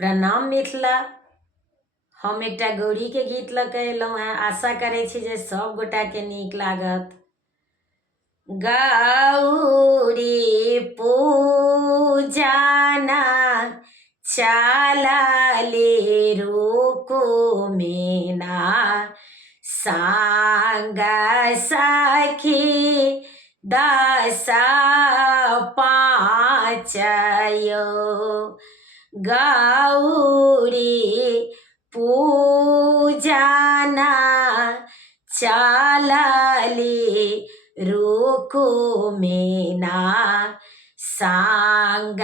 प्रणाम मिथिला। हम एकटा गौरी के गीत लऽ कऽ एलहुँ हेँ। आशा करै छी जे सब गोटा के नीक लागत। गौरी पूजना चालले रुकुमिना सांग सखी दस पाँचयो। गौरी पूजना चालली रुकुमिना सांग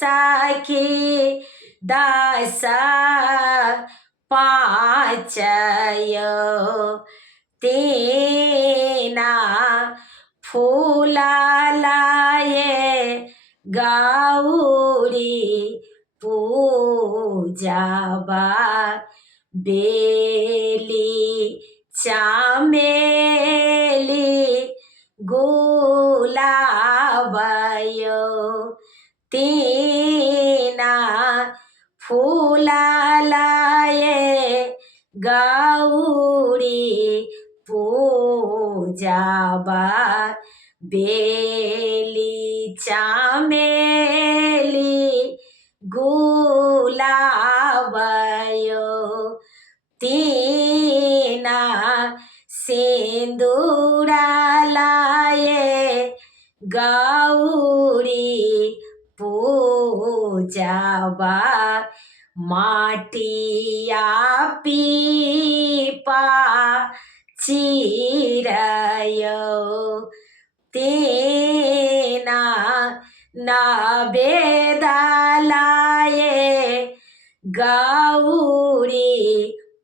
सखी दस पाँचयो। तीना फूला लाए गौरी पूजबा बेली चमेली गुलाबयो। तीना फूला लाए गौरी पूजबा बेली चमेली गुलाबयो। तीना सिंदूरा लाए गौरी पूजबा माटिया पीपा चिरयो। तीना नवेदा लाए गौरी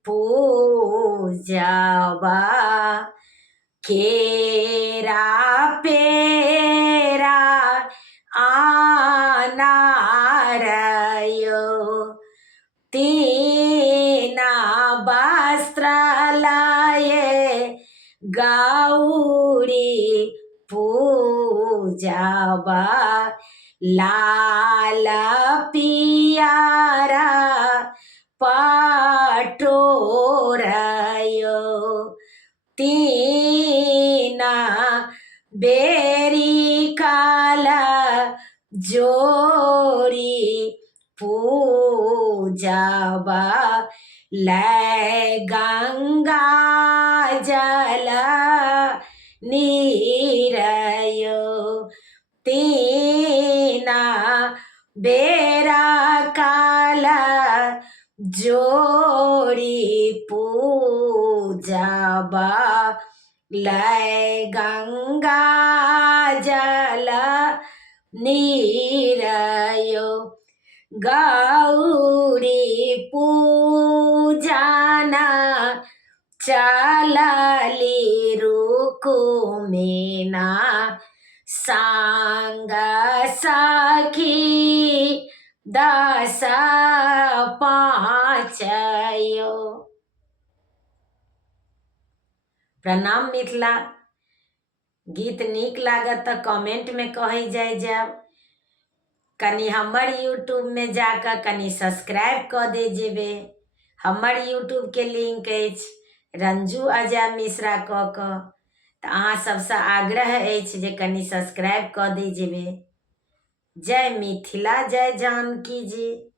पूजबा केरा पेरा अनारयो। तीना वस्त्र लाए गौरी पूजबा लाल पियारा पटोरयो। तीना बेरी काला जोड़ी पूजबा लै गंगा जल नीरयो। तीना बेरा काला जोड़ी पूजबा लै गंगा जल नीरयो। गौरी पूजना चालली रुकुमिना सांग सखी दस पाँचयो। प्रणाम मिथिला। गीत नीक लागत तऽ कमेंट में कही जाब। कनी हमर यूट्यूब में जाकर कनी सब्सक्राइब कऽ दे जेबे। हमर यूट्यूब के लिंक अछि रंजू अजय मिश्रा कऽ कऽ। तऽ अहाँ सबसँ आग्रह अछि जे कनी सब्सक्राइब कऽ दे जेबे। जय मिथिला, जय जानकी जी।